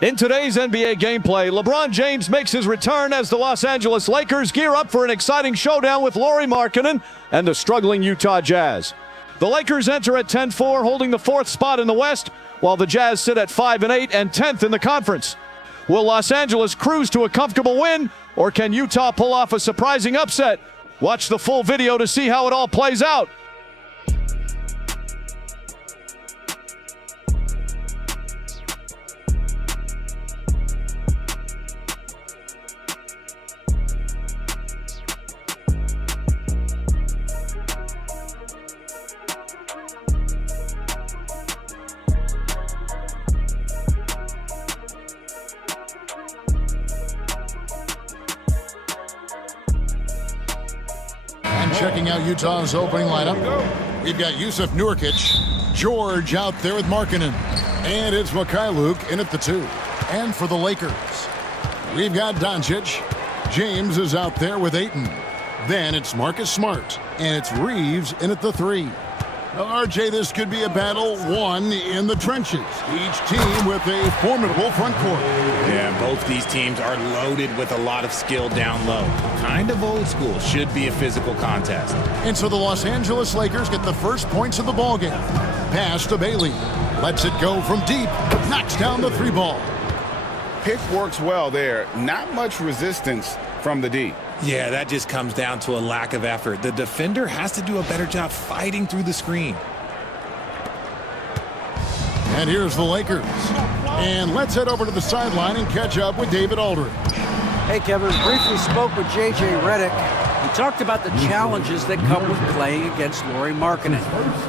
In today's NBA gameplay, LeBron James makes his return as the Los Angeles Lakers gear up for an exciting showdown with Lauri Markkanen and the struggling Utah Jazz. The Lakers enter at 10-4, holding the fourth spot in the West, while the Jazz sit at 5-8 and 10th in the conference. Will Los Angeles cruise to a comfortable win, or can Utah pull off a surprising upset? Watch the full video to see how it all plays out. Checking out Utah's opening lineup. We've got Jusuf Nurkic, George out there with Markkanen, and it's Mikhailuk in at the 2. And for the Lakers, we've got Doncic. James is out there with Ayton. Then it's Marcus Smart, and it's Reeves in at the 3. RJ, this could be a battle won in the trenches. Each team with a formidable front court. Yeah, both these teams are loaded with a lot of skill down low. Kind of old school. Should be a physical contest. And so the Los Angeles Lakers get the first points of the ballgame. Pass to Bailey. Lets it go from deep. Knocks down the 3-ball. Pick works well there. Not much resistance from the D. Yeah, that just comes down to a lack of effort. The defender has to do a better job fighting through the screen. And here's the Lakers. And let's head over to the sideline and catch up with David Aldridge. Hey, Kevin. Briefly spoke with J.J. Redick. He talked about the challenges that come with playing against Lauri Markkanen.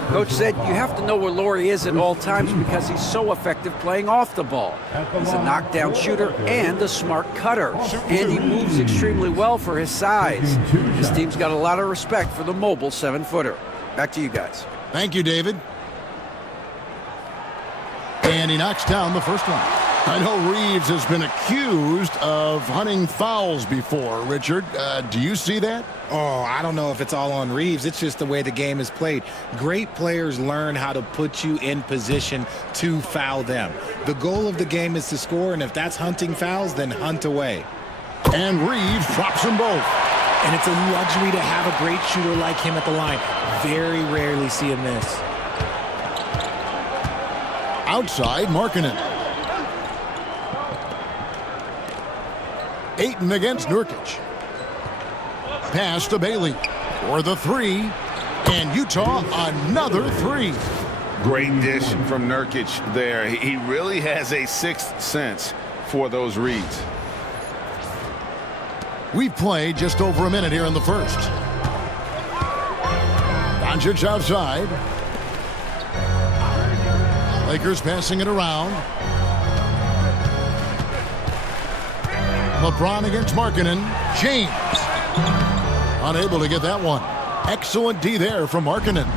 Coach said you have to know where Lauri is at all times because he's so effective playing off the ball. He's a knockdown shooter and a smart cutter. And he moves extremely well for his size. His team's got a lot of respect for the mobile 7-footer. Back to you guys. Thank you, David. And he knocks down the first one. I know Reeves has been accused of hunting fouls before. Richard, do you see that? Oh, I don't know if it's all on Reeves. It's just the way the game is played. Great players learn how to put you in position to foul them. The goal of the game is to score, and if that's hunting fouls, then hunt away. And Reeves drops them both. And it's a luxury to have a great shooter like him at the line. Very rarely see him miss. Outside, Markkanen. Ayton against Nurkic. Pass to Bailey for the 3. And Utah, another 3. Great dish from Nurkic there. He really has a sixth sense for those reads. We've played just over a minute here in the first. Doncic outside. Lakers passing it around. LeBron against Markkanen. James unable to get that one. Excellent D there from Markkanen.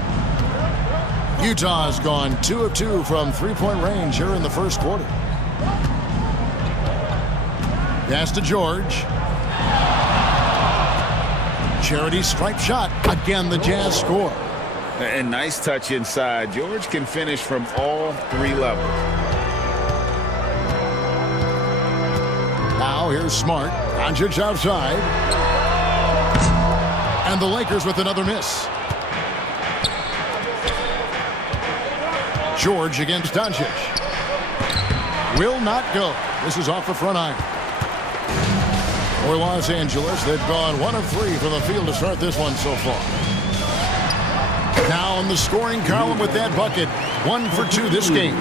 Utah's gone 2 of 2 from three-point range here in the first quarter. Pass to George. Charity stripe shot. Again, the Jazz score. And nice touch inside. George can finish from all 3 levels. Now here's Smart. Doncic outside. And the Lakers with another miss. George against Doncic. Will not go. This is off the front iron. For Los Angeles, they've gone 1 of 3 from the field to start this one so far. Now in the scoring column with that bucket. 1 for 2 this game.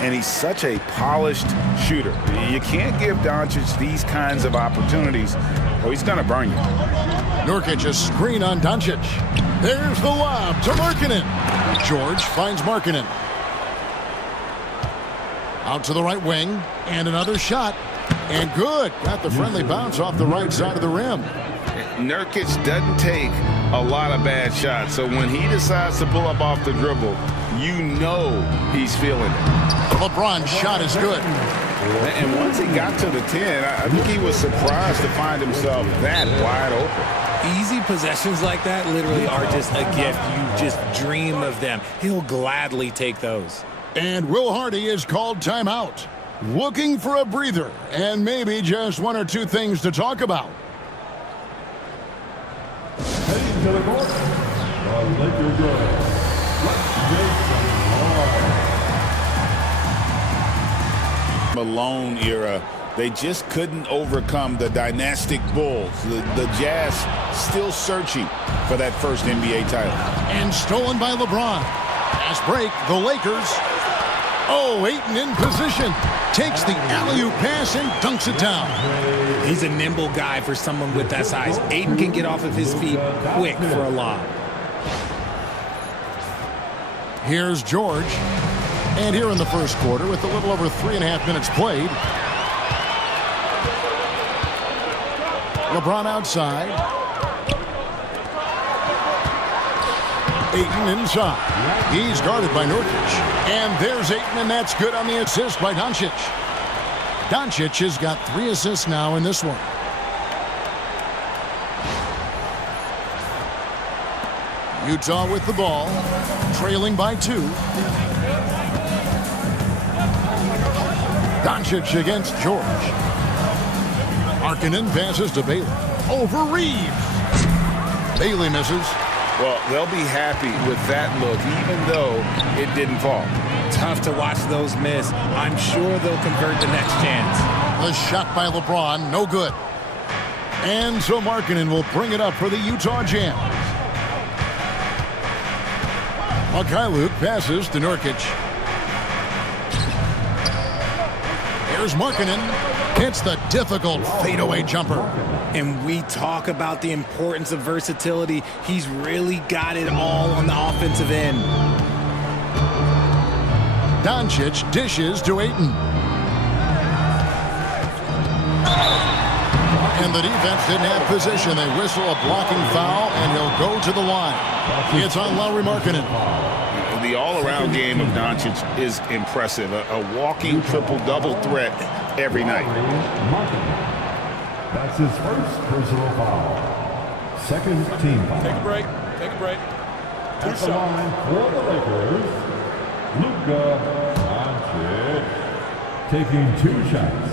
And he's such a polished shooter. You can't give Doncic these kinds of opportunities, or he's going to burn you. Nurkic a screen on Doncic. There's the lob to Markkanen. George finds Markkanen. Out to the right wing. And another shot. And good. Got the friendly bounce off the right side of the rim. Nurkic doesn't take a lot of bad shots, so when he decides to pull up off the dribble, you know he's feeling it. LeBron's shot is good. And once he got to the 10, I think he was surprised to find himself that wide open. Easy possessions like that literally are just a gift. You just dream of them. He'll gladly take those. And Will Hardy is called timeout. looking for a breather and maybe just one or two things to talk about. Heading to the court, the Lakers Malone era, they just couldn't overcome the dynastic Bulls. The Jazz still searching for that first NBA title. And stolen by LeBron. Fast break, the Lakers. Oh, Ayton in position. Takes the alley-oop pass and dunks it down. He's a nimble guy for someone with that size. Ayton can get off of his feet quick for a lob. Here's George. And here in the first quarter, with a little over 3.5 minutes played, LeBron outside. Ayton inside. He's guarded by Nurkic. And there's Ayton, and that's good on the assist by Doncic. Doncic has got 3 assists now in this one. Utah with the ball, trailing by 2. Doncic against George. Markkanen passes to Bailey. Over Reeves. Bailey misses. Well, they'll be happy with that look, even though it didn't fall. Tough to watch those miss. I'm sure they'll convert the next chance. The shot by LeBron, no good. And so Markkanen will bring it up for the Utah Jazz. Luka passes to Nurkic. Here's Markkanen. Hits the difficult fadeaway jumper. And we talk about the importance of versatility. He's really got it all on the offensive end. Doncic dishes to Ayton. And the defense didn't have position. They whistle a blocking foul, and he'll go to the line. It's on Lauri Markkanen. The all-around game of Doncic is impressive. A walking triple-double threat every night. That's his first personal foul. Second team foul. Take a break. Take a break. At the line for the Lakers, Luka Doncic taking 2 shots.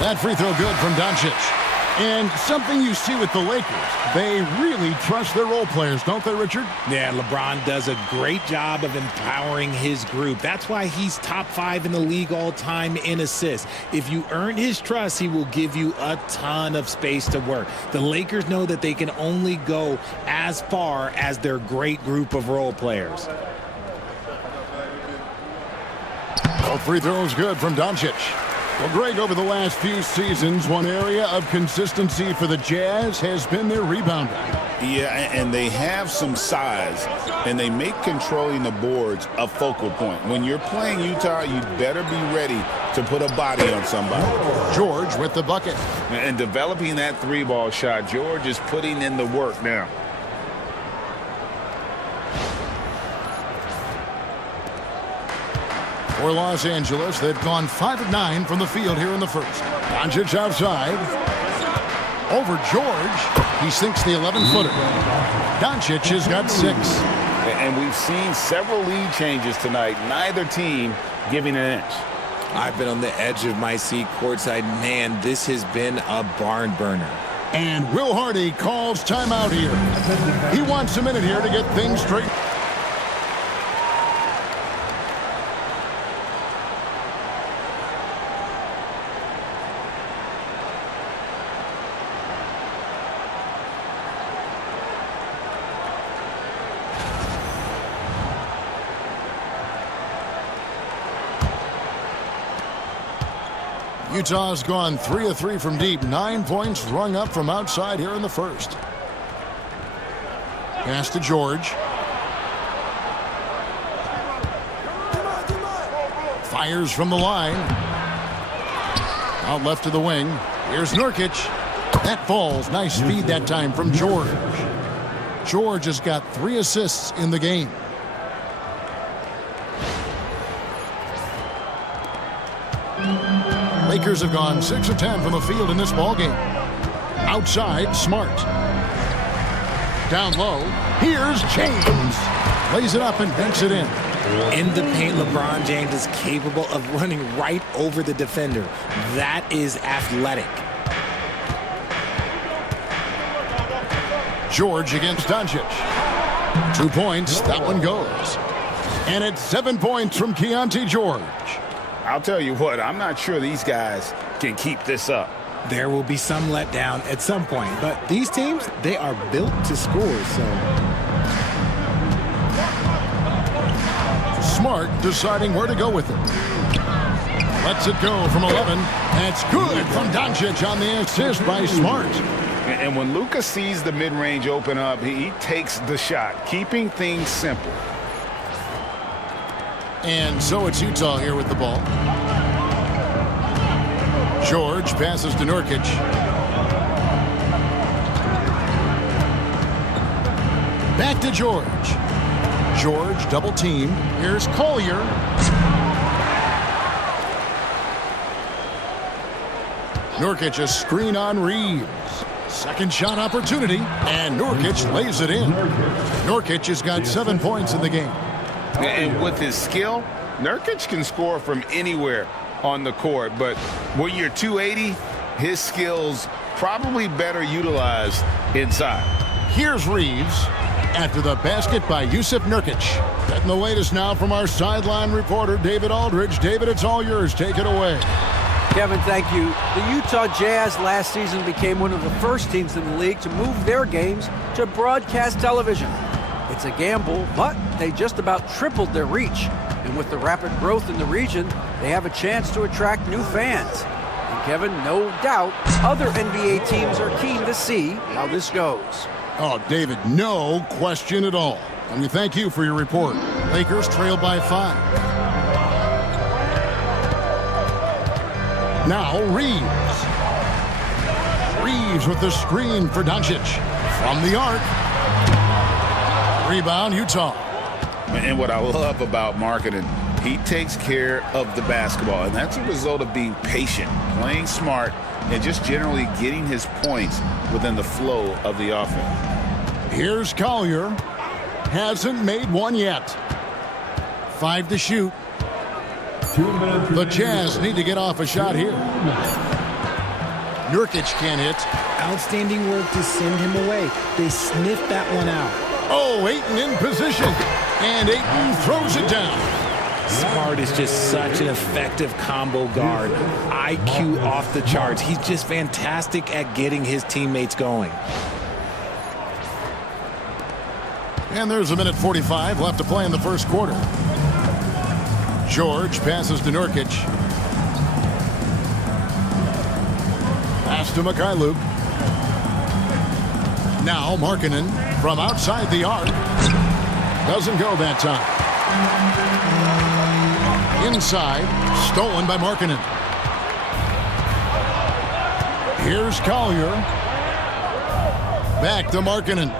That free throw good from Doncic. And something you see with the Lakers, they really trust their role players, don't they, Richard? Yeah, LeBron does a great job of empowering his group. That's why he's top 5 in the league all time in assists. If you earn his trust, he will give you a ton of space to work. The Lakers know that they can only go as far as their great group of role players. Both free throws good from Doncic. Well, Greg, over the last few seasons, one area of consistency for the Jazz has been their rebounding. Yeah, and they have some size, and they make controlling the boards a focal point. When you're playing Utah, you better be ready to put a body on somebody. George with the bucket. And developing that 3-ball shot, George is putting in the work now. For Los Angeles, they've gone 5 of 9 from the field here in the first. Doncic outside. Over George. He sinks the 11-footer. Doncic has got 6. And we've seen several lead changes tonight. Neither team giving an inch. I've been on the edge of my seat courtside. Man, this has been a barn burner. And Will Hardy calls timeout here. He wants a minute here to get things straight. Utah's gone 3 of 3 from deep. 9 points rung up from outside here in the first. Pass to George. Fires from the line. Out left to the wing. Here's Nurkic. That falls. Nice feed that time from George. George has got 3 assists in the game. Lakers have gone 6 of 10 from the field in this ballgame. Outside, Smart. Down low, here's James. lays it up and banks it in. In the paint, LeBron James is capable of running right over the defender. That is athletic. George against Doncic. 2 points. That one goes. And it's 7 points from Keontae George. I'll tell you what, I'm not sure these guys can keep this up. There will be some letdown at some point, but these teams, they are built to score, so... Smart deciding where to go with it. Lets it go from 11. That's good from Doncic on the assist by Smart. And when Luka sees the mid-range open up, he takes the shot, keeping things simple. And so it's Utah here with the ball. George passes to Nurkic. Back to George. George double team. Here's Collier. Nurkic a screen on Reeves. Second shot opportunity, and Nurkic lays it in. Nurkic has got 7 points in the game. And with his skill, Nurkic can score from anywhere on the court. But when you're 280, his skills probably better utilized inside. Here's Reeves after the basket by Jusuf Nurkic. Getting the latest now from our sideline reporter, David Aldridge. David, it's all yours. Take it away. Kevin, thank you. The Utah Jazz last season became one of the first teams in the league to move their games to broadcast television. It's a gamble, but they just about tripled their reach. And with the rapid growth in the region, they have a chance to attract new fans. And Kevin, no doubt, other NBA teams are keen to see how this goes. Oh, David, no question at all. And we thank you for your report. Lakers trail by 5. Now Reeves. Reeves with the screen for Doncic. From the arc. Rebound, Utah. And what I love about Markkanen, he takes care of the basketball. And that's a result of being patient, playing smart, and just generally getting his points within the flow of the offense. Here's Collier. Hasn't made one yet. 5 to shoot. The Jazz need to get off a shot here. Nurkic can't hit. Outstanding work to send him away. They sniffed that one out. Oh, Ayton in position. And Ayton throws it down. Smart is just such an effective combo guard. IQ off the charts. He's just fantastic at getting his teammates going. And there's a minute 45 left to play in the first quarter. George passes to Nurkic. Pass to Mikhailuk. Now Markkanen from outside the arc. Doesn't go that time. Inside, stolen by Markkanen. Here's Collier. Back to Markkanen.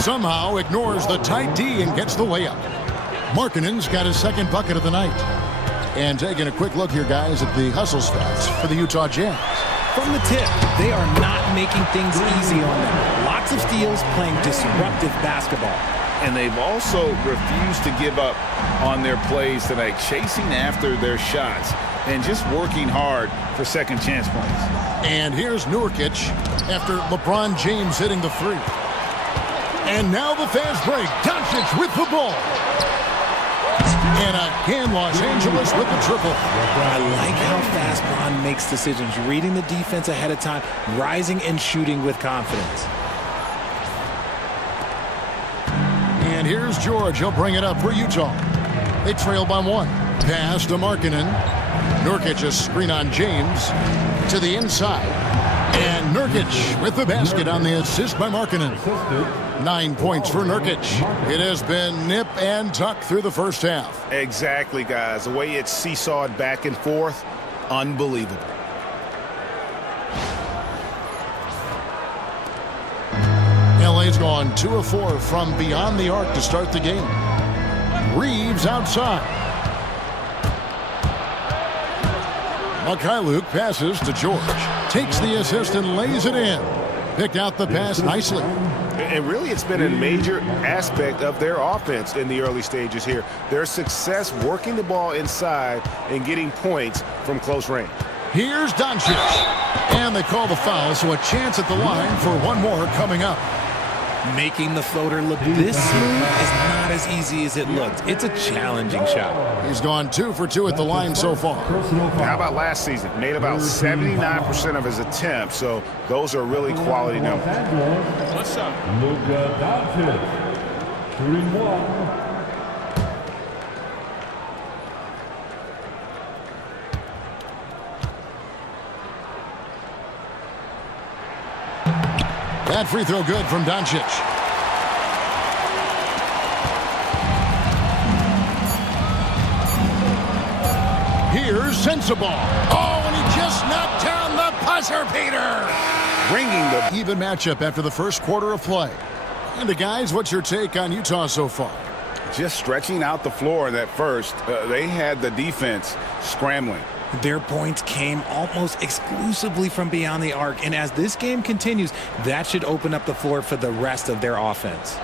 Somehow ignores the tight D and gets the layup. Markkanen's got his second bucket of the night. And taking a quick look here, guys, at the hustle stats for the Utah Jazz. From the tip, they are not making things easy on them. Lots of steals, playing disruptive basketball. And they've also refused to give up on their plays tonight, chasing after their shots and just working hard for second chance points. And here's Nurkic after LeBron James hitting the three. And now the fast break. Doncic with the ball. And again, Los Angeles with the triple. I like how fast Bron makes decisions, reading the defense ahead of time, rising and shooting with confidence. And here's George. He'll bring it up for Utah. They trail by 1. Pass to Markkanen. Nurkic a screen on James to the inside. And Nurkic with the basket on the assist by Markkanen. 9 points for Nurkic. It has been nip and tuck through the first half. Exactly, guys. The way it's seesawed back and forth, unbelievable. LA's gone 2 of 4 from beyond the arc to start the game. Reeves outside. Mikhailuk passes to George. takes the assist and lays it in. Picked out the pass nicely. And really, it's been a major aspect of their offense in the early stages here. Their success working the ball inside and getting points from close range. Here's Doncic. And they call the foul, so a chance at the line for one more coming up. Making the floater look this smooth is not as easy as it looked. It's a challenging shot. He's gone 2 for 2 at the line so far. How about last season? Made about 79% of his attempts, so those are really quality numbers. What's up? Luka Doncic, shooting 1. That free throw good from Doncic. Here's Sensible. Oh, and he just knocked down the buzzer beater. Bringing the Even matchup after the first quarter of play. And guys, what's your take on Utah so far? just stretching out the floor in that first. They had the defense scrambling. Their points came almost exclusively from beyond the arc, and as this game continues, that should open up the floor for the rest of their offense.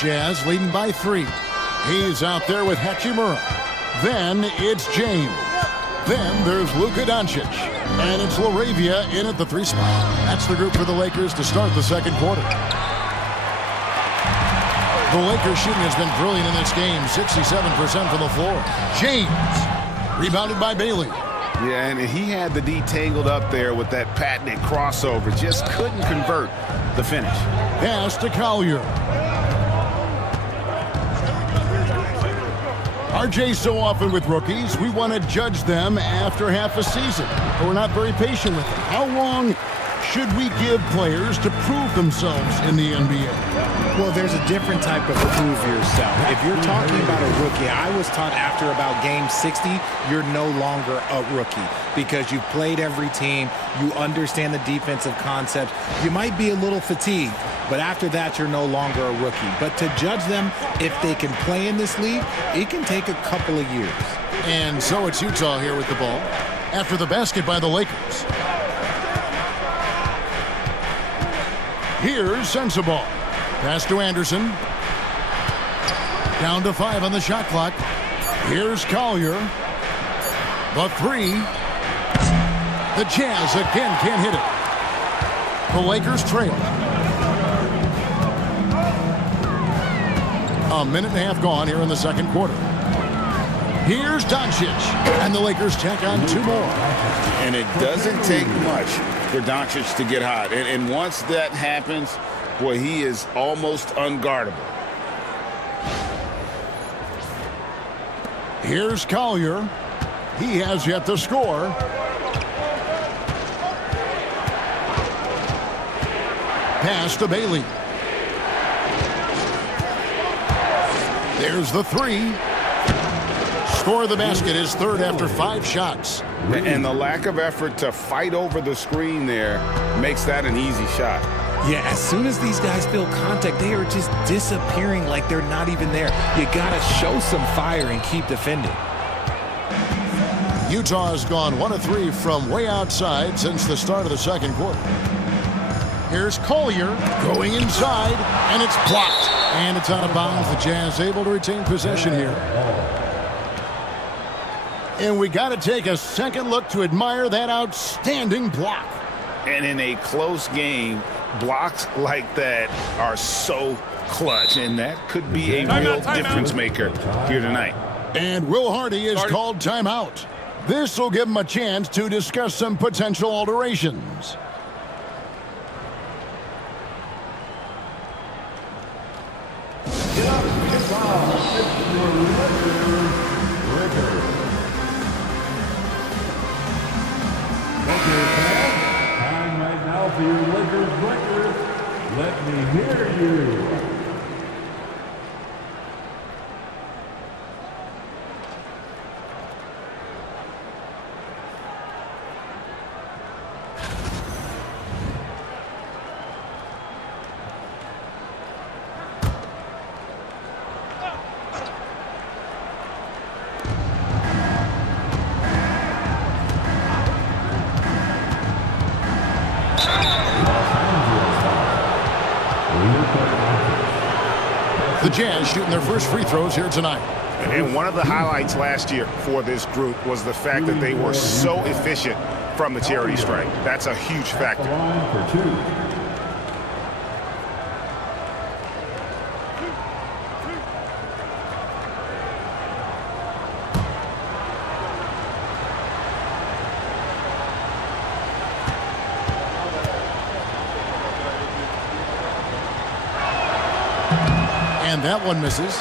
Jazz leading by 3. He's out there with Hachimura. Then it's James. Then there's Luka Doncic. And it's LaRavia in at the 3 spot. That's the group for the Lakers to start the second quarter. The Lakers shooting has been brilliant in this game. 67% from the floor. James. Rebounded by Bailey. Yeah, and he had the D tangled up there with that patented crossover. Just couldn't convert the finish. Pass to Collier. RJ, so often with rookies, we want to judge them after half a season. But we're not very patient with them. How long should we give players to prove themselves in the NBA? Well, there's a different type of prove yourself. If you're talking about a rookie, I was taught after about game 60, you're no longer a rookie because you've played every team, you understand the defensive concepts, you might be a little fatigued, but after that, you're no longer a rookie. But to judge them, if they can play in this league, it can take a couple of years. And so it's Utah here with the ball after the basket by the Lakers. Here's Sensible. Pass to Anderson. Down to 5 on the shot clock. Here's Collier. The 3. The Jazz again can't hit it. The Lakers trail. A minute and a half gone here in the second quarter. Here's Doncic. And the Lakers tack on 2 more. And it doesn't take much for Doncic to get hot. And once that happens, boy, he is almost unguardable. Here's Collier. He has yet to score. Pass to Bailey. There's the 3. Score the basket is third after 5 shots. And the lack of effort to fight over the screen there makes that an easy shot. Yeah, as soon as these guys feel contact, they are just disappearing like they're not even there. You got to show some fire and keep defending. Utah has gone 1 of 3 from way outside since the start of the second quarter. Here's Collier going inside, and it's blocked. And it's out of bounds. The Jazz able to retain possession here. And we got to take a second look to admire that outstanding block. And in a close game, blocks like that are so clutch, and that could be a real difference maker here tonight. And Will Hardy is called timeout. This will give him a chance to discuss some potential alterations. Time right now for your Lakers record. Let me hear you. The Jazz shooting their first free throws here tonight. And one of the highlights last year for this group was the fact that they were so efficient from the charity stripe. That's a huge factor. Line for 2. And that one misses.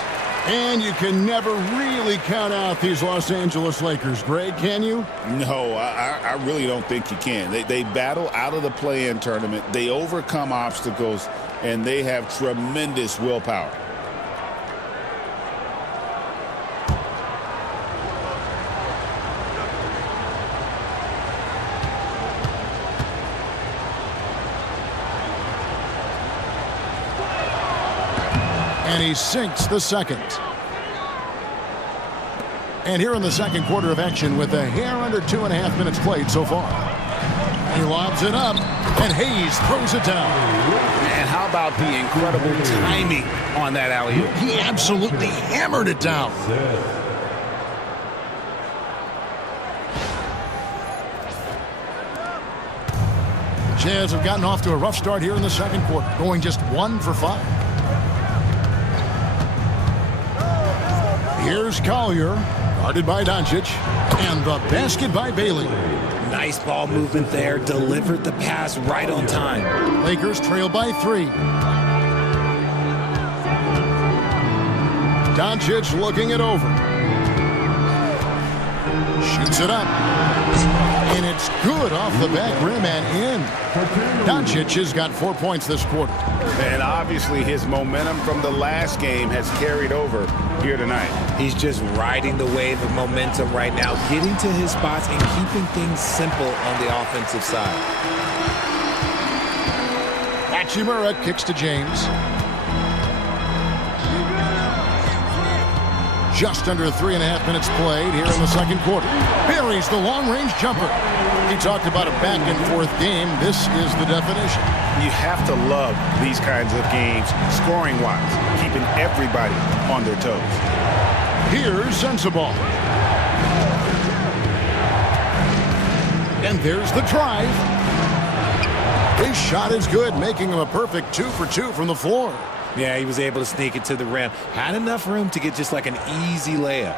And you can never really count out these Los Angeles Lakers, Greg, can you? No, I really don't think you can. They battle out of the play-in tournament. They overcome obstacles, and they have tremendous willpower. And he sinks the second. And here in the second quarter of action with a hair under 2.5 minutes played so far. He lobs it up, and Hayes throws it down. And how about the incredible timing on that alley-oop? He absolutely hammered it down. The Jazz have gotten off to a rough start here in the second quarter, going just 1 for 5. Here's Collier, guarded by Doncic, and the basket by Bailey. Nice ball movement there. Delivered the pass right on time. Lakers trail by 3. Doncic looking it over. Shoots it up. And it's good off the back rim and in. Doncic has got 4 points this quarter. And obviously his momentum from the last game has carried over here tonight. He's just riding the wave of momentum right now, getting to his spots and keeping things simple on the offensive side. Hachimura kicks to James. Just under 3.5 minutes played here in the second quarter. Buries the long-range jumper. He talked about a back-and-forth game. This is the definition. You have to love these kinds of games, scoring-wise, keeping everybody on their toes. Here's Sensabaugh. And there's the drive. His shot is good, making him a perfect 2 for 2 from the floor. Yeah, he was able to sneak it to the rim. Had enough room to get just like an easy layup.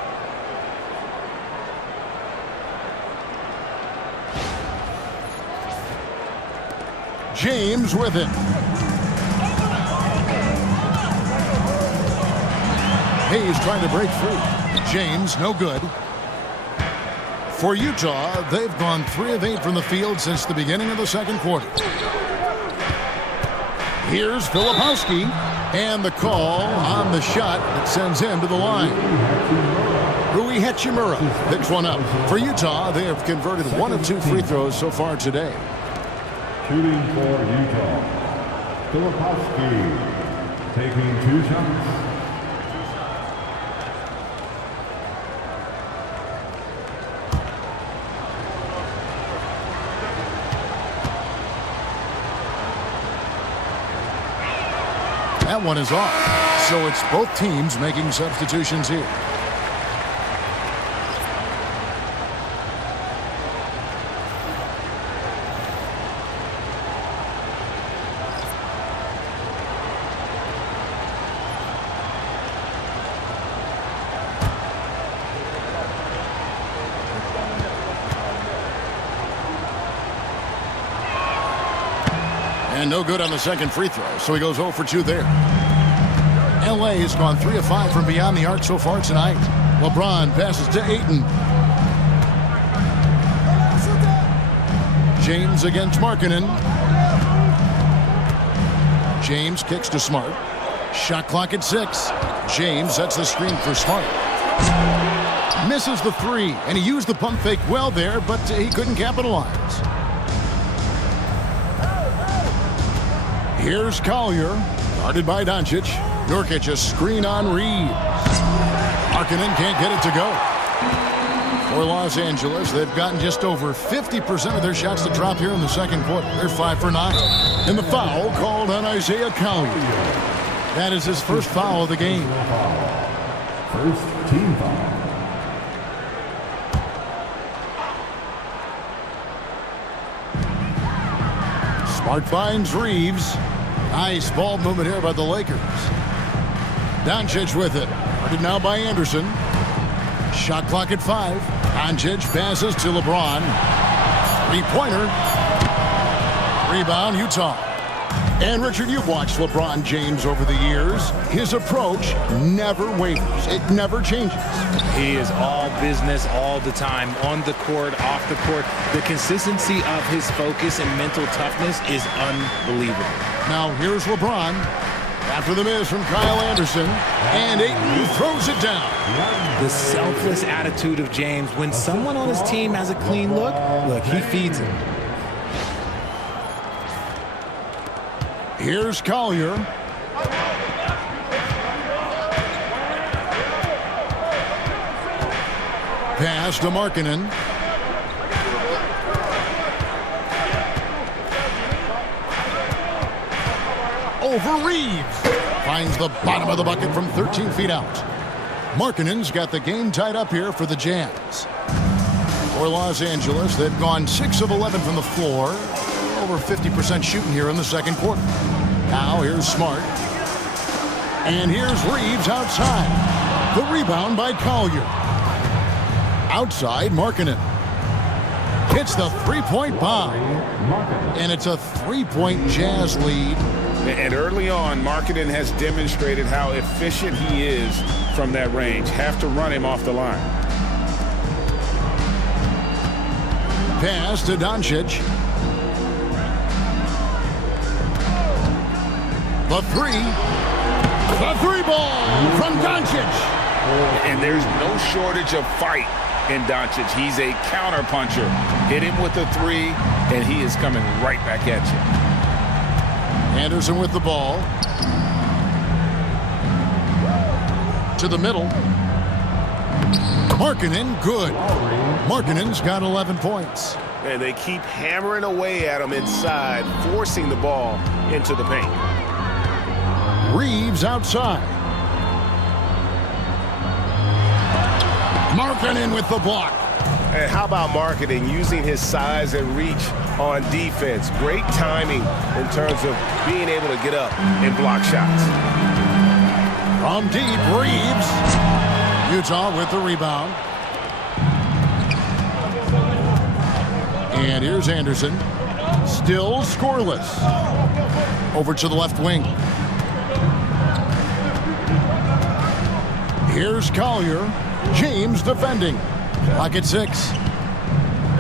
James with it. Hayes trying to break free. James, no good. For Utah, they've gone 3 of 8 from the field since the beginning of the second quarter. Here's Filipowski, and the call on the shot that sends him to the line. Rui Hachimura picks one up. For Utah, they have converted 1 of 2 free throws so far today. Shooting for Utah. Filipowski taking 2 shots. That one is off. So it's both teams making substitutions here. And no good on the second free throw, so he goes 0 for 2 there. LA has gone 3 of 5 from beyond the arc so far tonight. LeBron passes to Ayton. James against Markkanen. James kicks to Smart. Shot clock at 6. James sets the screen for Smart. Misses the 3, and he used the pump fake well there, but he couldn't capitalize. Here's Collier, guarded by Doncic. Nurkic a screen on Reed. Markkanen can't get it to go. For Los Angeles, they've gotten just over 50% of their shots to drop here in the second quarter. They're 5 for 9. And the foul called on Isaiah Collier. That is his first foul of the game. First team foul. Smart finds Reeves. Nice ball movement here by the Lakers. Doncic with it. Guarded now by Anderson. Shot clock at 5. Doncic passes to LeBron. Three-pointer. Rebound, Utah. And Richard, you've watched LeBron James over the years. His approach never wavers. It never changes. He is all business all the time, on the court, off the court. The consistency of his focus and mental toughness is unbelievable. Now here's LeBron. After the miss from Kyle Anderson. And Ayton throws it down. The selfless attitude of James. When someone on his team has a clean look, he feeds him. Here's Collier. Pass to Markkanen. Over Reeves. Finds the bottom of the bucket from 13 feet out. Markkanen's got the game tied up here for the Jazz. For Los Angeles, they've gone 6 of 11 from the floor. Over 50% shooting here in the second quarter. Now here's Smart. And here's Reeves outside. The rebound by Collier. Outside, Markkanen. Hits the three-point bomb. And it's a three-point Jazz lead. And early on, Markkanen has demonstrated how efficient he is from that range. Have to run him off the line. Pass to Doncic. The three ball from Doncic. And there's no shortage of fight in Doncic. He's a counter puncher. Hit him with a three, and he is coming right back at you. Anderson with the ball. To the middle. Markkanen, good. Markkanen's got 11 points. And they keep hammering away at him inside, forcing the ball into the paint. Reeves outside. Markkanen with the block. And how about Markkanen using his size and reach on defense? Great timing in terms of being able to get up and block shots. From deep, Reeves. Utah with the rebound. And here's Anderson. Still scoreless. Over to the left wing. Here's Collier. James defending. Clock at 6.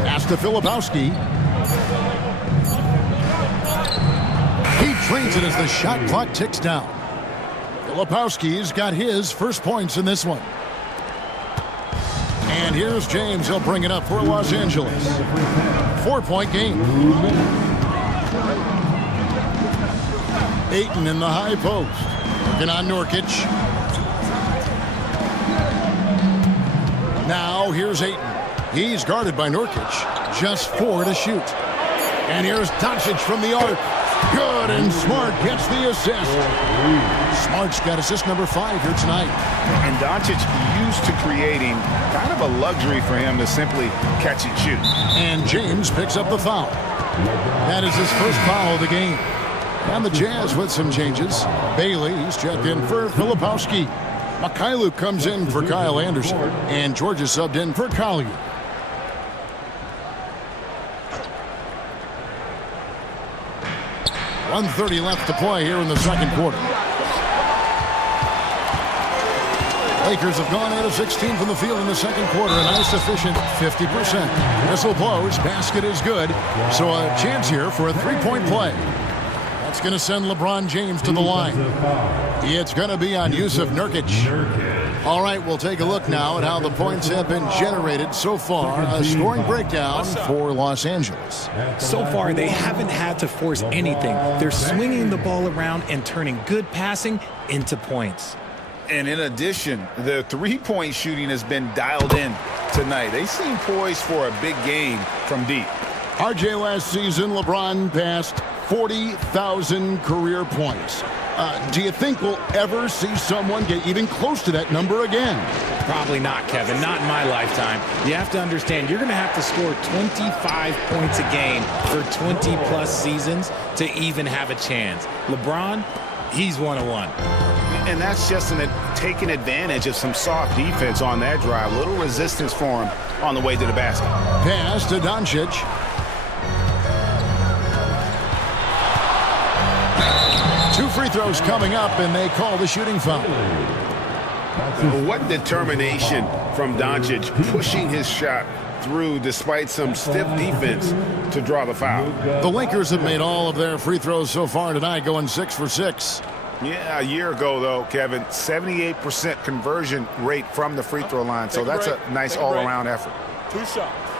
Pass to Filipowski. He trains it as the shot clock ticks down. Filipowski's got his first points in this one. And here's James. He'll bring it up for Los Angeles. 4-point game. Ayton in the high post. Working on Nurkic. Now here's Ayton. He's guarded by Nurkic. Just 4 to shoot. And here's Doncic from the arc. Good, and Smart gets the assist. Smart's got assist number 5 here tonight. And Doncic used to creating kind of a luxury for him to simply catch and shoot. And James picks up the foul. That is his first foul of the game. And the Jazz with some changes. Bailey, he's checked in for Filipowski. Mykhailiuk comes in for Kyle Anderson. And Georgia subbed in for Collier. .130 left to play here in the second quarter. Lakers have gone 8 of 16 from the field in the second quarter. A nice efficient 50%. Whistle blows. Basket is good. So a chance here for a three-point play. That's going to send LeBron James to the line. It's going to be on Jusuf Nurkic. All right, we'll take a look now at how the points have been generated so far. A scoring breakdown for Los Angeles. So far, they haven't had to force anything. They're swinging the ball around and turning good passing into points. And in addition, the three-point shooting has been dialed in tonight. They seem poised for a big game from deep. RJ, last season, LeBron passed 40,000 career points. Do you think we'll ever see someone get even close to that number again? Probably not, Kevin. Not in my lifetime. You have to understand, you're going to have to score 25 points a game for 20-plus seasons to even have a chance. LeBron, he's one-on-one. And that's just taking advantage of some soft defense on that drive. Little resistance for him on the way to the basket. Pass to Doncic. Two free throws coming up, and they call the shooting foul. What determination from Doncic, pushing his shot through despite some stiff defense to draw the foul. The Lakers have made all of their free throws so far tonight, going 6 for 6. Yeah, a year ago, though, Kevin, 78% conversion rate from the free throw line. So that's a nice all-around effort. 2 shots.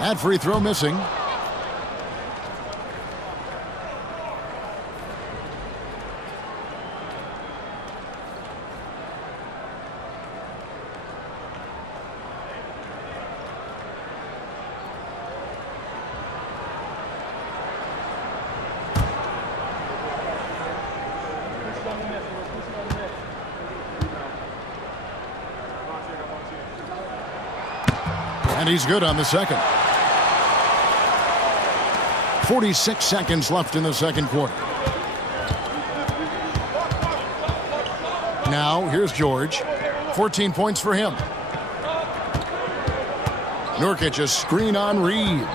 That free throw missing. And he's good on the second. 46 seconds left in the second quarter. Now, here's George. 14 points for him. Nurkic, a screen on Reeves.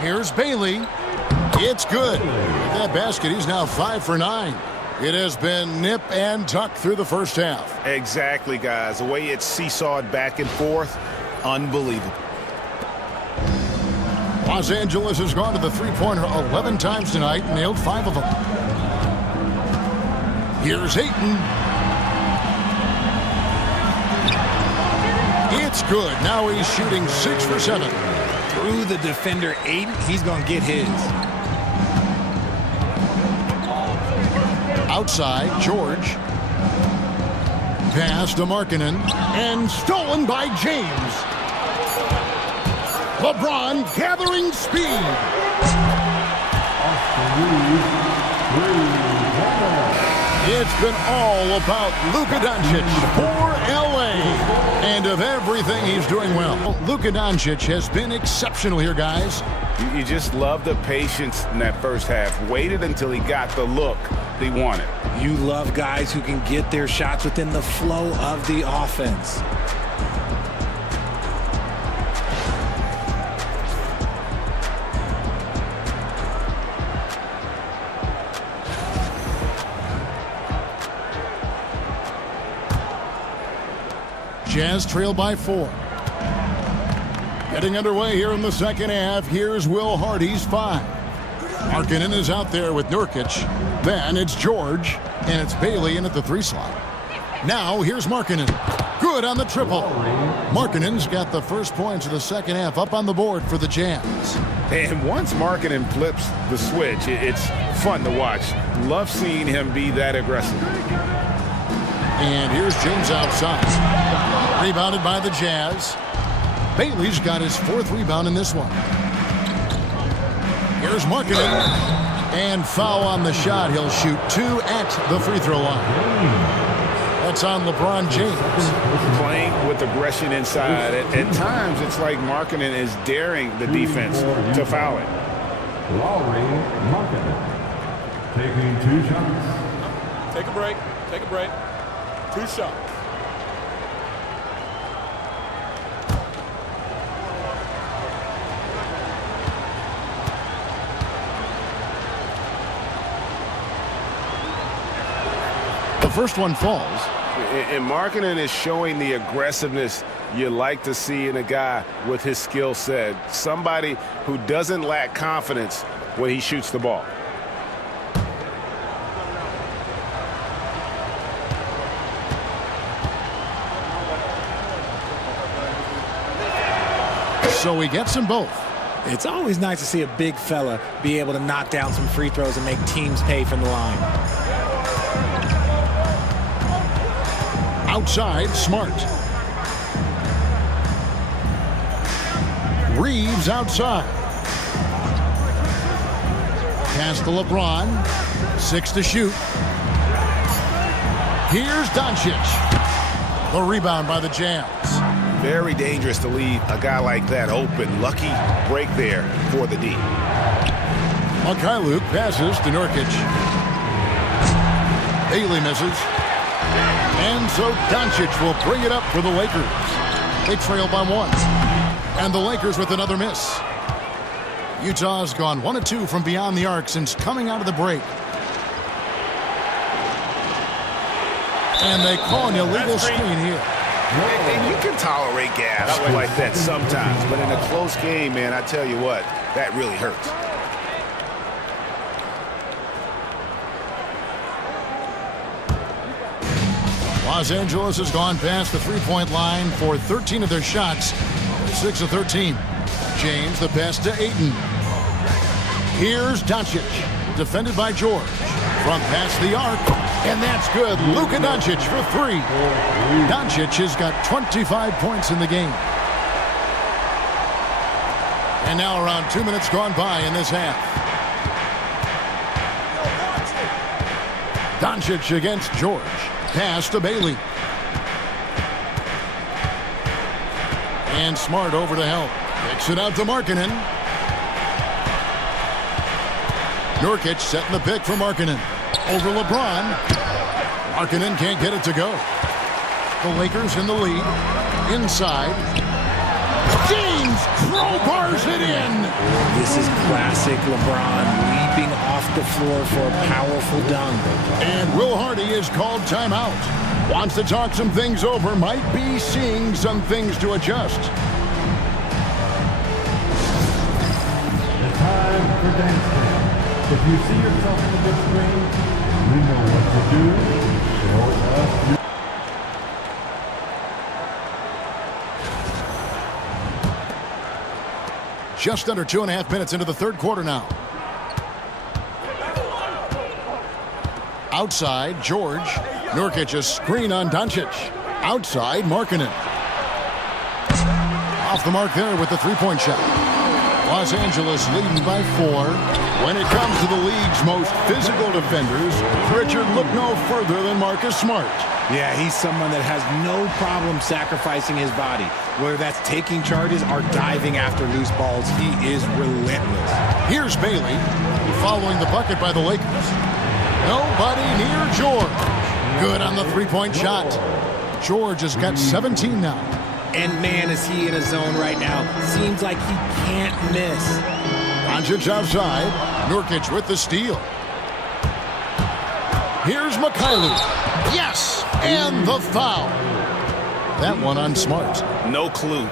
Here's Bailey. It's good. With that basket, he's now 5 for 9. It has been nip and tuck through the first half. Exactly, guys. The way it's seesawed back and forth, unbelievable. Los Angeles has gone to the three-pointer 11 times tonight and nailed 5 of them. Here's Ayton. It's good. Now he's shooting 6 for 7. Through the defender, Ayton, he's going to get his. Outside, George. Pass to Markkanen. And stolen by James. LeBron gathering speed. It's been all about Luka Doncic for LA. And of everything he's doing well, Luka Doncic has been exceptional here, guys. You just love the patience in that first half. Waited until he got the look he wanted. You love guys who can get their shots within the flow of the offense. Jazz trail by 4. Getting underway here in the second half. Here's Will Hardy's 5. Markkanen is out there with Nurkic. Then it's George, and it's Bailey in at the 3 slot. Now here's Markkanen. Good on the triple. Markkanen's got the first points of the second half up on the board for the Jazz. And once Markkanen flips the switch, it's fun to watch. Love seeing him be that aggressive. And here's James outside. Rebounded by the Jazz. Bailey's got his 4th rebound in this one. Here's Markkanen. And foul on the shot. He'll shoot 2 at the free throw line. That's on LeBron James. Playing with aggression inside. At times, it's like Markkanen is daring the defense to foul it. Lowry Markkanen taking 2 shots. Take a break. Take a break. 2 shots. The first one falls. And Markkanen is showing the aggressiveness you like to see in a guy with his skill set. Somebody who doesn't lack confidence when he shoots the ball. So he gets them both. It's always nice to see a big fella be able to knock down some free throws and make teams pay from the line. Outside, Smart. Reeves outside. Pass to LeBron. 6 to shoot. Here's Doncic. The rebound by the Jazz. Very dangerous to leave a guy like that open. Lucky break there for the D. Luka passes to Nurkic. Bailey misses. And so Doncic will bring it up for the Lakers. They trail by 1. And the Lakers with another miss. Utah's gone 1 of 2 from beyond the arc since coming out of the break. And they call an illegal screen here. And you can tolerate gas like that sometimes, but in a close game, man, I tell you what, that really hurts. Los Angeles has gone past the three-point line for 13 of their shots. 6 of 13. James the pass to Ayton. Here's Doncic, defended by George. From past the arc, and that's good. Luka Doncic for 3. Doncic has got 25 points in the game. And now around 2 minutes gone by in this half. Doncic against George. Pass to Bailey. And Smart over to help. Kicks it out to Markkanen. Nurkic setting the pick for Markkanen. Over LeBron. Markkanen can't get it to go. The Lakers in the lead. Inside. James crowbars it in. This is classic LeBron leaping off the floor for a powerful dunk. And Will Hardy is called timeout. Wants to talk some things over. Might be seeing some things to adjust. It's time for dance time. If you see yourself on the big screen, you know what to do. Show us. Just under 2.5 minutes into the third quarter now. Outside, George. Nurkic a screen on Doncic. Outside, Markkanen. Off the mark there with the three-point shot. Los Angeles leading by 4. When it comes to the league's most physical defenders, Richard, look no further than Marcus Smart. Yeah, he's someone that has no problem sacrificing his body. Whether that's taking charges or diving after loose balls, he is relentless. Here's Bailey, following the bucket by the Lakers. Nobody near George. Good on the three-point shot. George has got 17 now. And man, is he in a zone right now. Seems like he can't miss. Doncic outside. Nurkic with the steal. Here's Mikhailuk. Yes! And the foul. That one on Smart. No clue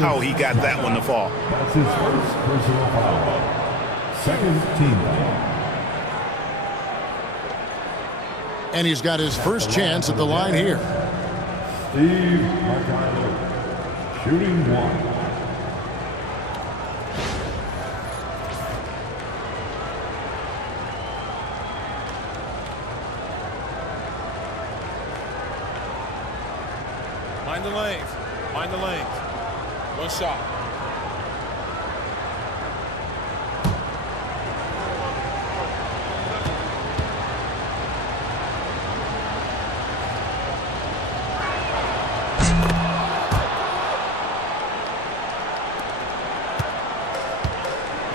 how he got that one to fall. That's his first personal foul. Second team foul. And he's got his first chance at the line here. Steve Mikhailuk, shooting 1. Mind the lanes. Mind the lanes. One shot.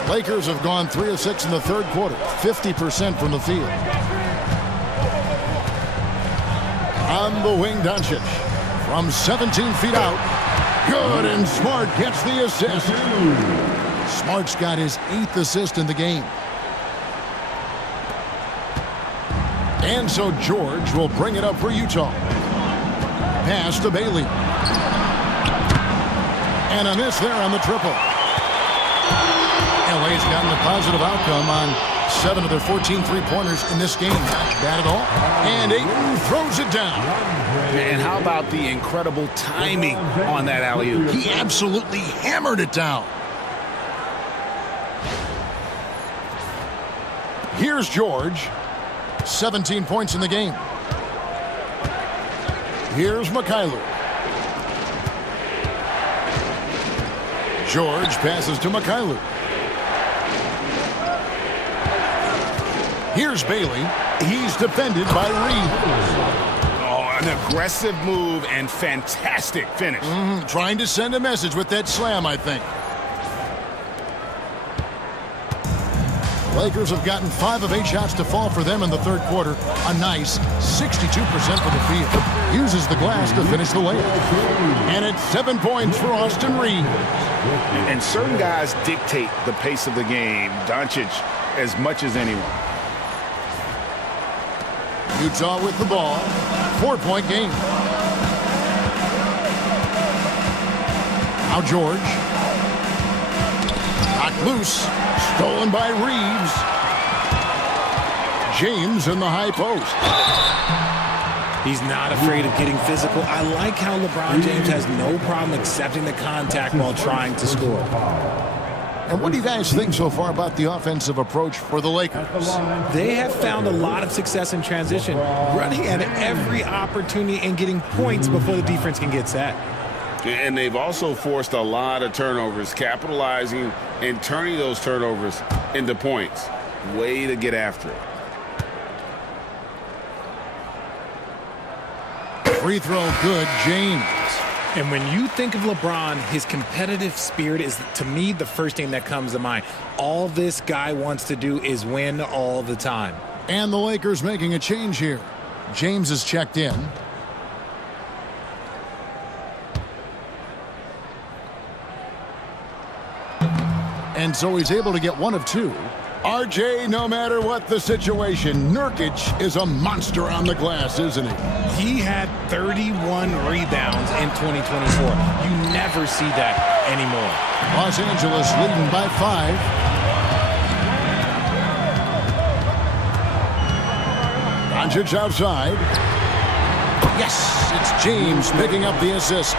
Lakers have gone 3 of 6 in the third quarter. 50% from the field. On the wing, Doncic. From 17 feet out. Good, and Smart gets the assist. Smart's got his 8th assist in the game. And so George will bring it up for Utah. Pass to Bailey. And a miss there on the triple. LA's gotten a positive outcome on 7 of their 14 three-pointers in this game. Not bad at all. And Ayton throws it down. Man, how about the incredible timing on that alley-oop? He absolutely hammered it down. Here's George. 17 points in the game. Here's Mikhailuk. George passes to Mikhailuk. Here's Bailey. He's defended by Reeves. Oh, an aggressive move and fantastic finish. Trying to send a message with that slam, I think. Lakers have gotten 5 of 8 shots to fall for them in the third quarter. A nice 62% for the field. Uses the glass to finish the layup. And it's 7 points for Austin Reeves. And certain guys dictate the pace of the game. Doncic as much as anyone. Utah with the ball. 4-point game. Now George. Knocked loose. Stolen by Reeves. James in the high post. He's not afraid of getting physical. I like how LeBron James has no problem accepting the contact while trying to score. And what do you guys think so far about the offensive approach for the Lakers? They have found a lot of success in transition, running at every opportunity and getting points before the defense can get set. And they've also forced a lot of turnovers, capitalizing and turning those turnovers into points. Way to get after it. Free throw good, James. And when you think of LeBron, his competitive spirit is, to me, the first thing that comes to mind. All this guy wants to do is win all the time. And the Lakers making a change here. James is checked in. And so he's able to get 1 of 2. RJ, no matter what the situation, Nurkic is a monster on the glass, isn't he? He had 31 rebounds in 2024. You never see that anymore. Los Angeles leading by 5. Doncic outside. Yes, it's James picking up the assist.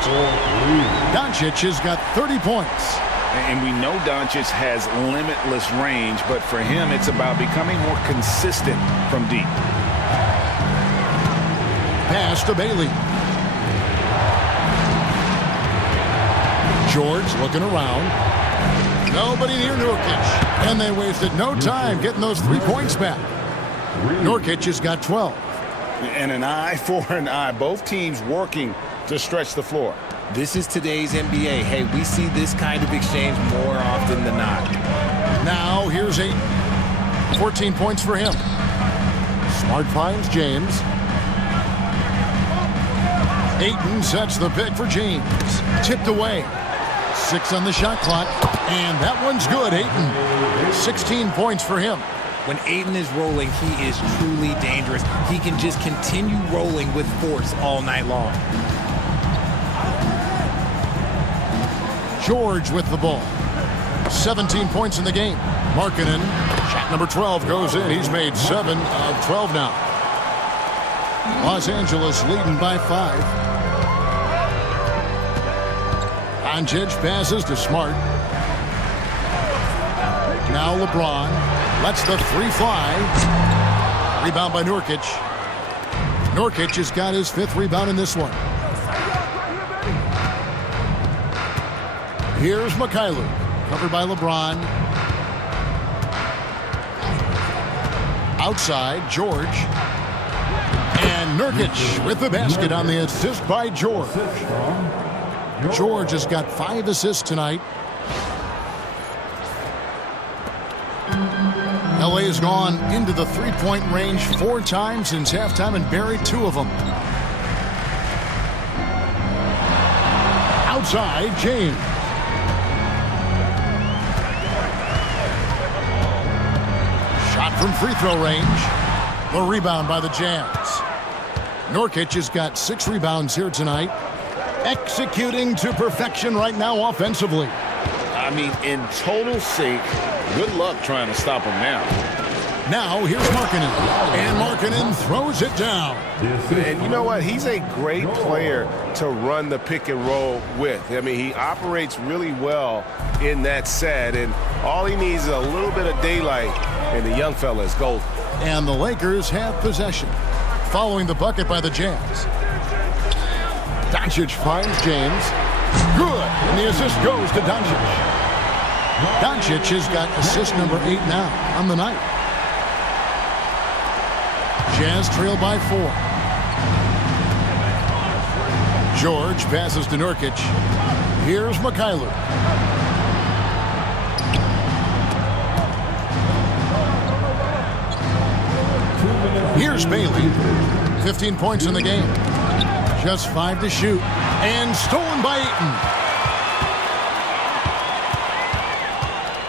Doncic has got 30 points. And we know Doncic has limitless range, but for him, it's about becoming more consistent from deep. Pass to Bailey. George looking around. Nobody near Nurkic. And they wasted no time getting those 3 points back. Nurkic has got 12. And an eye for an eye. Both teams working to stretch the floor. This is today's NBA. Hey, we see this kind of exchange more often than not. Now here's 8. 14 points for him. Smart finds James. Ayton sets the pick for James. Tipped away. 6 on the shot clock. And that one's good, Ayton. 16 points for him. When Ayton is rolling, he is truly dangerous. He can just continue rolling with force all night long. George with the ball. 17 points in the game. Markkanen. Shot number 12 goes in. He's made 7 of 12 now. Los Angeles leading by 5. Doncic passes to Smart. Now LeBron lets the 3 fly. Rebound by Nurkic. Nurkic has got his 5th rebound in this one. Here's Mikhailuk, covered by LeBron. Outside, George. And Nurkic with the basket on the assist by George. George has got 5 assists tonight. LA has gone into the 3-point range 4 times since halftime and buried 2 of them. Outside, James. Shot from free throw range. The rebound by the Jazz. Nurkic has got 6 rebounds here tonight. Executing to perfection right now offensively. I mean, in total sync. Good luck trying to stop him now. Now here's Markkanen. And Markkanen throws it down. And you know what? He's a great player to run the pick and roll with. I mean, he operates really well in that set. And all he needs is a little bit of daylight. And the young fella is golden. And the Lakers have possession. Following the bucket by the Jazz. Doncic finds James. Good. And the assist goes to Doncic. Doncic has got assist number 8 now on the night. Jazz trail by 4. George passes to Nurkic. Here's Mikhailuk. Here's Bailey. 15 points in the game. Just 5 to shoot. And stolen by Ayton.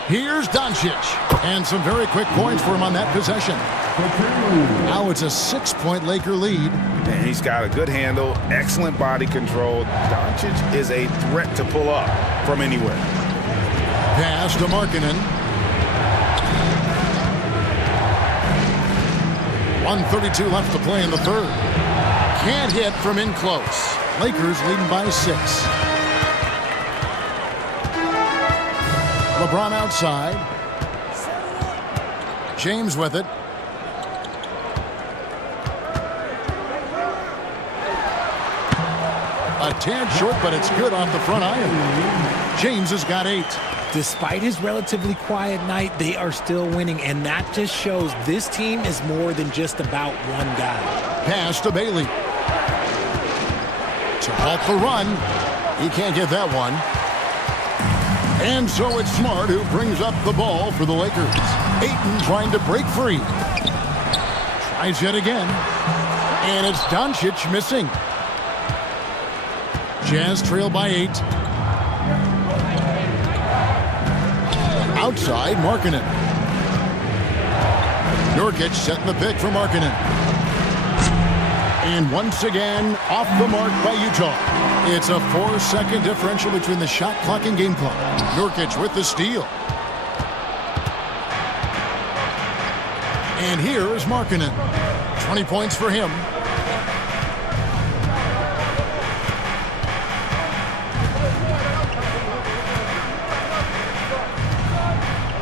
Here's Doncic. And some very quick points for him on that possession. Now it's a 6-point Laker lead. And he's got a good handle, excellent body control. Doncic is a threat to pull up from anywhere. Pass to Markkanen. 1:32 left to play in the third. Can't hit from in close. Lakers leading by 6. LeBron outside. James with it. A tad short, but it's good off the front iron. James has got 8. Despite his relatively quiet night, they are still winning, and that just shows this team is more than just about one guy. Pass to Bailey. To halt the run. He can't get that one. And so it's Smart who brings up the ball for the Lakers. Ayton trying to break free. Tries yet again. And it's Doncic missing. Jazz trail by 8. Outside, Markkanen. Nurkic setting the pick for Markkanen. And once again, off the mark by Utah. It's a 4-second differential between the shot clock and game clock. Nurkic with the steal. And here is Markkanen. 20 points for him.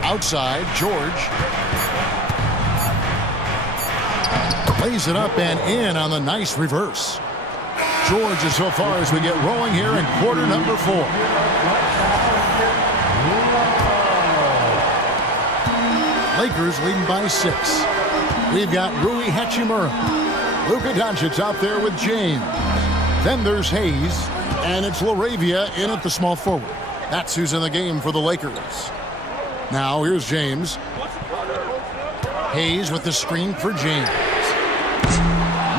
Outside, George. Lays it up and in on the nice reverse. George is so far as we get rolling here in quarter number 4. Lakers leading by 6. We've got Rui Hachimura. Luka Doncic out there with James. Then there's Hayes. And it's LaRavia in at the small forward. That's who's in the game for the Lakers. Now here's James. Hayes with the screen for James.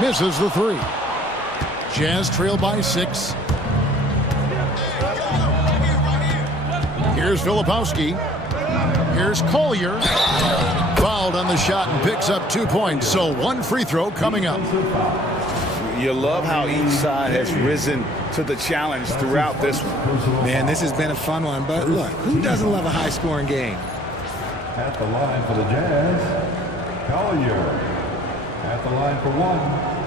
Misses the 3. Jazz trail by 6. Here's Filipowski. Here's Collier. Fouled on the shot and picks up 2 points. So 1 free throw coming up. You love how each side has risen to the challenge throughout this one. Man, this has been a fun one. But look, who doesn't love a high-scoring game? At the line for the Jazz, Collier. At the line for 1.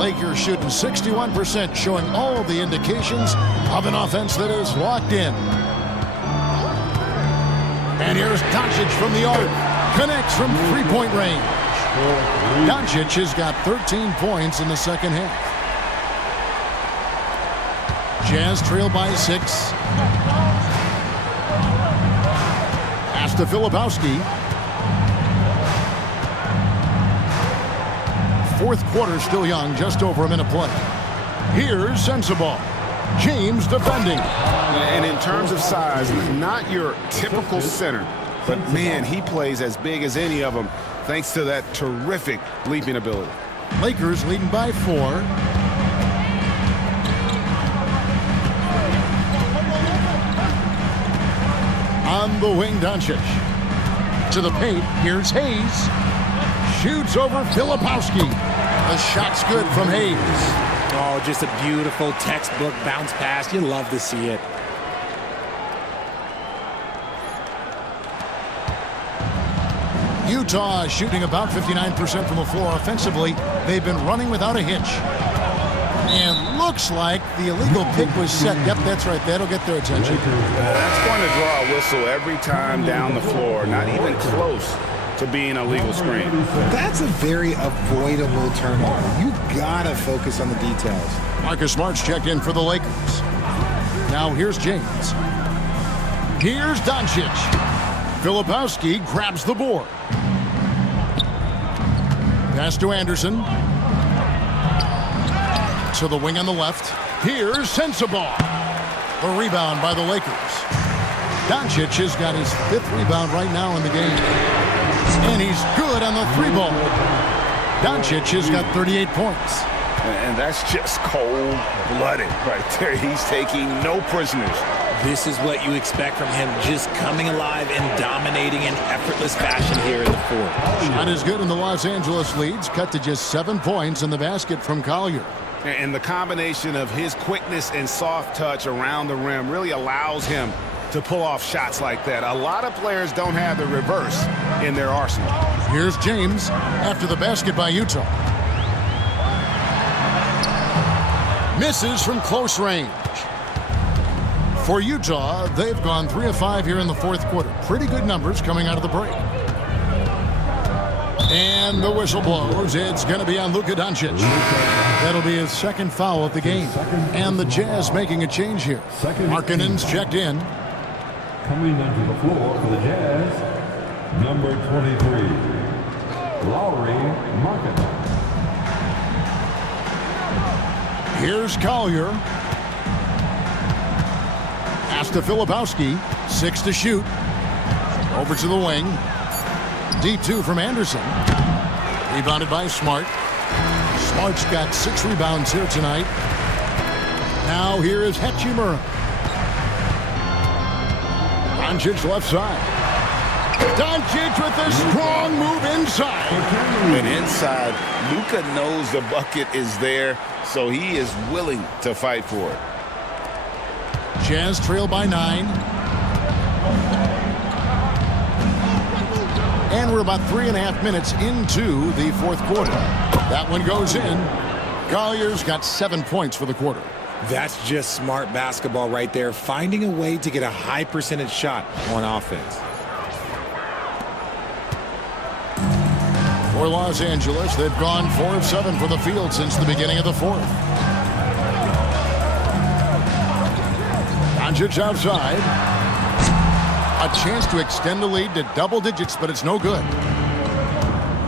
Lakers shooting 61%, showing all the indications of an offense that is locked in. And here's Doncic from the arc. Connects from 3-point range. Doncic has got 13 points in the second half. Jazz trail by 6. Pass to Filipowski. Fourth quarter still young, just over a minute play. Here's Sensabaugh. James defending. And in terms of size, not your typical center, but man, he plays as big as any of them thanks to that terrific leaping ability. Lakers leading by 4. On the wing, Doncic. To the paint, here's Hayes. Shoots over Filipowski. The shot's good from Hayes. Oh, just a beautiful textbook bounce pass. You love to see it. Utah shooting about 59% from the floor. Offensively, they've been running without a hitch. And looks like the illegal pick was set. Yep, that's right. That'll get their attention. That's going to draw a whistle every time down the floor. Not even close to being a legal screen. That's a very avoidable turnover. You gotta focus on the details. Marcus Smart's checked in for the Lakers. Now here's James. Here's Doncic. Filipowski grabs the board. Pass to Anderson. To the wing on the left. Here's Sensabaugh. The rebound by the Lakers. Doncic has got his 5th rebound right now in the game. And he's good on the 3-ball. Doncic has got 38 points. And that's just cold-blooded right there. He's taking no prisoners. This is what you expect from him, just coming alive and dominating in effortless fashion here in the fourth. Shot is good, and the Los Angeles leads cut to just 7 points in the basket from Collier. And the combination of his quickness and soft touch around the rim really allows him to pull off shots like that. A lot of players don't have the reverse in their arsenal. Here's James after the basket by Utah. Misses from close range. For Utah, they've gone 3 of 5 here in the fourth quarter. Pretty good numbers coming out of the break. And the whistle blows. It's going to be on Luka Doncic. That'll be his 2nd foul of the game. And the Jazz making a change here. Markkanen's checked in. Coming onto the floor for the Jazz, number 23, Lauri Markkanen. Here's Collier. Pass to Filipowski. 6 to shoot. Over to the wing. D2 from Anderson. Rebounded by Smart. Smart's got 6 rebounds here tonight. Now here is Hachimura. Doncic left side. Doncic with a strong move inside. And inside, Luka knows the bucket is there, so he is willing to fight for it. Jazz trail by 9. And we're about 3.5 minutes into the fourth quarter. That one goes in. Collier's got 7 points for the quarter. That's just smart basketball right there, finding a way to get a high percentage shot on offense. For Los Angeles, they've gone 4 of 7 for the field since the beginning of the fourth. Doncic outside. A chance to extend the lead to double digits, but it's no good.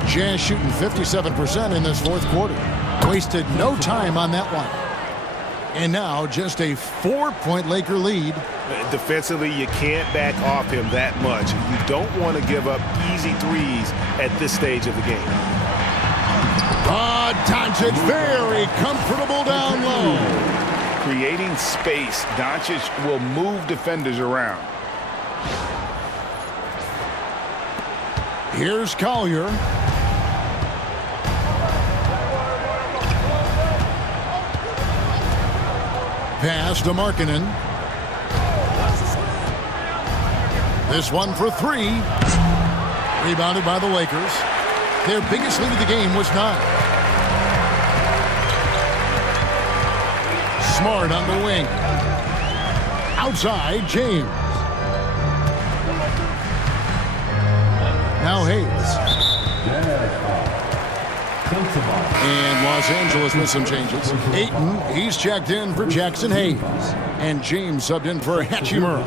Jazz shooting 57% in this fourth quarter. Wasted no time on that one. And now just a 4-point Laker lead. Defensively, you can't back off him that much. You don't want to give up easy threes at this stage of the game. Doncic very comfortable down low. Creating space, Doncic will move defenders around. Here's Collier. Pass to Markkanen. This one for 3. Rebounded by the Lakers. Their biggest lead of the game was 9. Smart on the wing. Outside, James. Now Hayes. And Los Angeles with some changes. Ayton, he's checked in for Jackson Hayes. And James subbed in for Hachimura.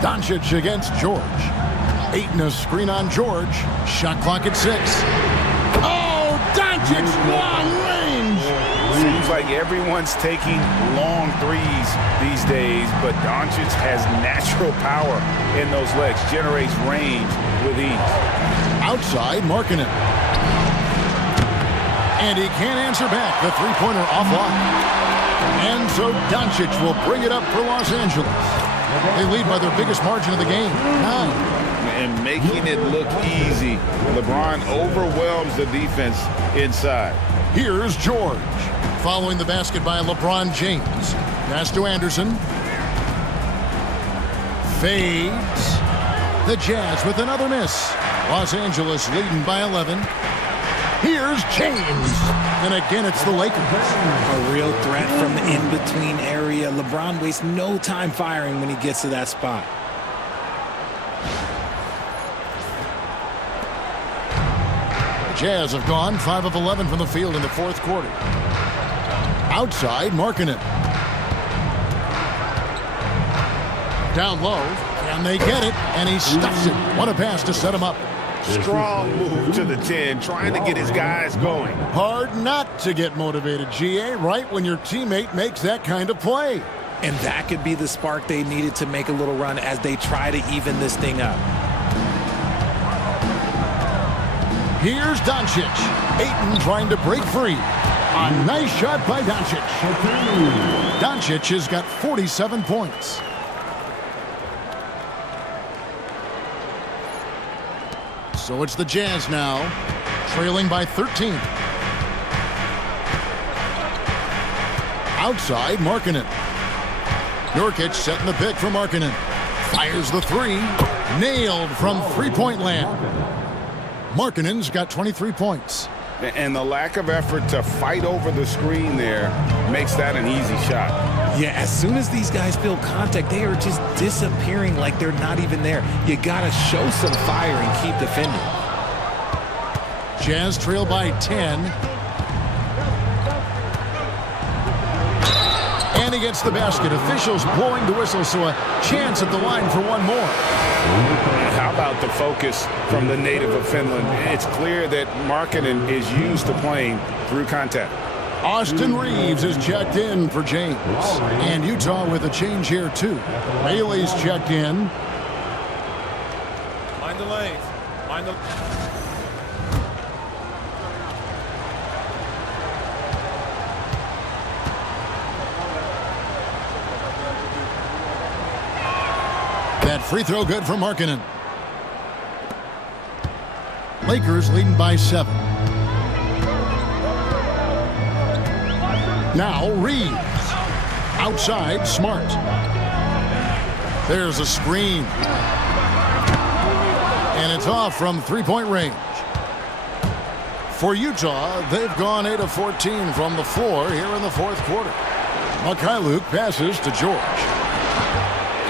Doncic against George. Ayton a screen on George. Shot clock at 6. Oh, Doncic, long range. Seems like everyone's taking long threes these days, but Doncic has natural power in those legs, generates range with ease. Outside, Markkanen. And he can't answer back. The three-pointer offline. And so Doncic will bring it up for Los Angeles. They lead by their biggest margin of the game, 9. And making it look easy. LeBron overwhelms the defense inside. Here's George. Following the basket by LeBron James. Pass to Anderson. Fades. The Jazz with another miss. Los Angeles leading by 11. Here's James. And again, it's the Lakers. A real threat from the in-between area. LeBron wastes no time firing when he gets to that spot. Jazz have gone 5 of 11 from the field in the fourth quarter. Outside, Markkanen. Down low, and they get it, and he stuffs it. What a pass to set him up. Strong move to the 10, trying to get his guys going. Hard not to get motivated, GA, right when your teammate makes that kind of play. And that could be the spark they needed to make a little run as they try to even this thing up. Here's Doncic. Ayton trying to break free. A nice shot by Doncic. Doncic has got 47 points. So it's the Jazz now, trailing by 13. Outside, Markkanen. Nurkic setting the pick for Markkanen. Fires the three. Nailed from three-point land. Markkanen's got 23 points. And the lack of effort to fight over the screen there makes that an easy shot. Yeah, as soon as these guys feel contact, they are just disappearing like they're not even there. You got to show some fire and keep defending. Jazz trail by 10. And he gets the basket. Officials blowing the whistle, so a chance at the line for one more. How about the focus from the native of Finland? It's clear that Markkanen is used to playing through contact. Austin Reeves is checked in for James. And Utah with a change here, too. Bailey's checked in. Mind the lanes. Mind the... That free throw good for Markkanen. Lakers leading by 7. Now Reeves. Outside, Smart. There's a screen. And it's off from three-point range. For Utah, they've gone 8 of 14 from the floor here in the fourth quarter. Luka passes to George.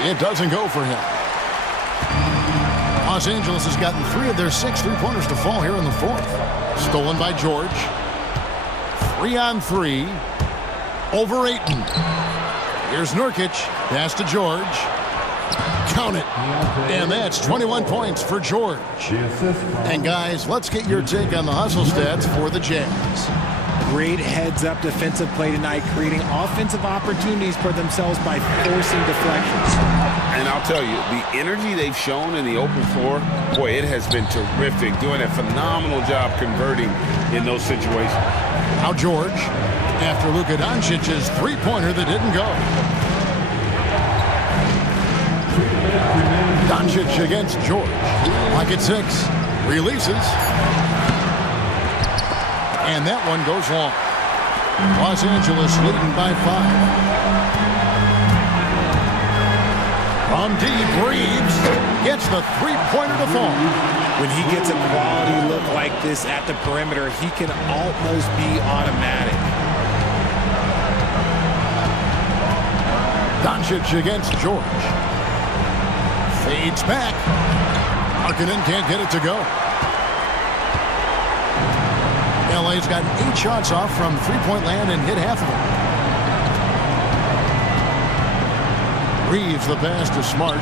It doesn't go for him. Los Angeles has gotten 3 of their 6 three-pointers to fall here in the fourth. Stolen by George. 3-on-3. Over Ayton. Here's Nurkic. Pass to George. Count it. And that's 21 points for George. And guys, let's get your take on the hustle stats for the Jazz. Great heads-up defensive play tonight, creating offensive opportunities for themselves by forcing deflections. And I'll tell you, the energy they've shown in the open floor, boy, it has been terrific. Doing a phenomenal job converting in those situations. Now George, after Luka Doncic's three-pointer that didn't go. Doncic against George. Lock at 6. Releases. And that one goes long. Los Angeles leading by 5. From deep, Reeves gets the three-pointer to fall. When he gets a quality look like this at the perimeter, he can almost be automatic. Doncic against George. Fades back. Markkanen can't get it to go. LA's got 8 shots off from three-point land and hit half of them. Reeves the pass to Smart.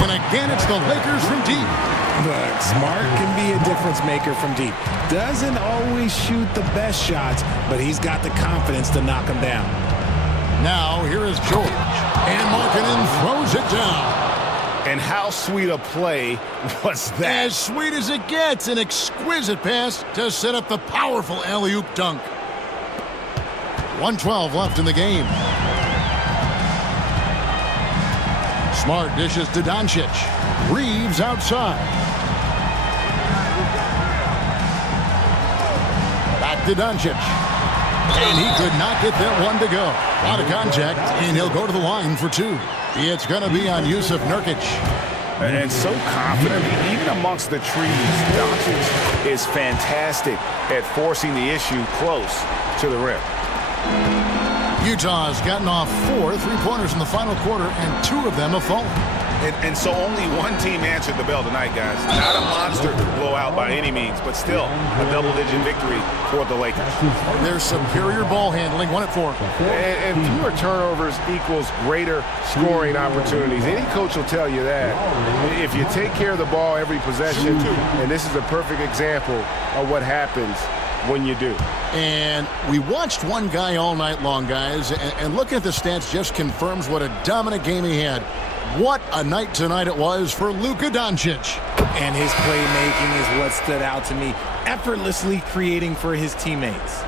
And again, it's the Lakers from deep. But Smart can be a difference maker from deep. Doesn't always shoot the best shots, but he's got the confidence to knock them down. Now, here is George. And Markkanen throws it down. And how sweet a play was that? As sweet as it gets, an exquisite pass to set up the powerful alley-oop dunk. 1:12 left in the game. Smart dishes to Doncic. Reeves outside. Back to Doncic. And he could not get that one to go. Out of contact, and he'll go to the line for two. It's going to be on Yusuf Nurkic. And so confident, even amongst the trees, Doncic is fantastic at forcing the issue close to the rim. Utah's gotten off 4 3-pointers in the final quarter, and 2 of them have fallen. And so only one team answered the bell tonight, guys. Not a monster blowout by any means, but still a double-digit victory for the Lakers. Their superior ball handling won it for them. And fewer turnovers equals greater scoring opportunities. Any coach will tell you that. If you take care of the ball every possession, and this is a perfect example of what happens when you do. And we watched one guy all night long, guys, and looking at the stats just confirms what a dominant game he had. What a night tonight it was for Luka Doncic. And his playmaking is what stood out to me, effortlessly creating for his teammates.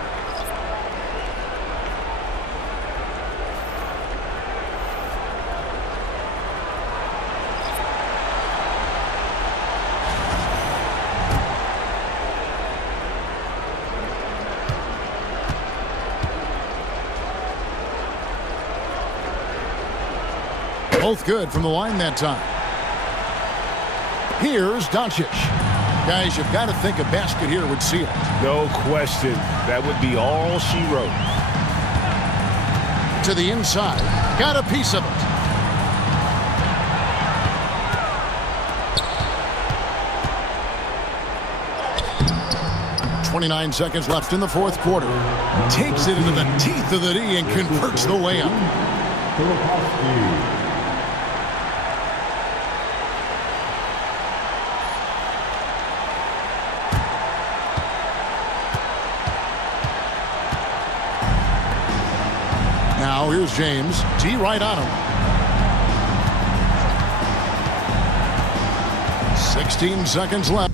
Both good from the line that time. Here's Doncic. Guys, you've got to think a basket here would seal it. No question. That would be all she wrote. To the inside. Got a piece of it. 29 seconds left in the fourth quarter. Takes it into the teeth of the D and converts the layup. Now here's James. D right on him. 16 seconds left.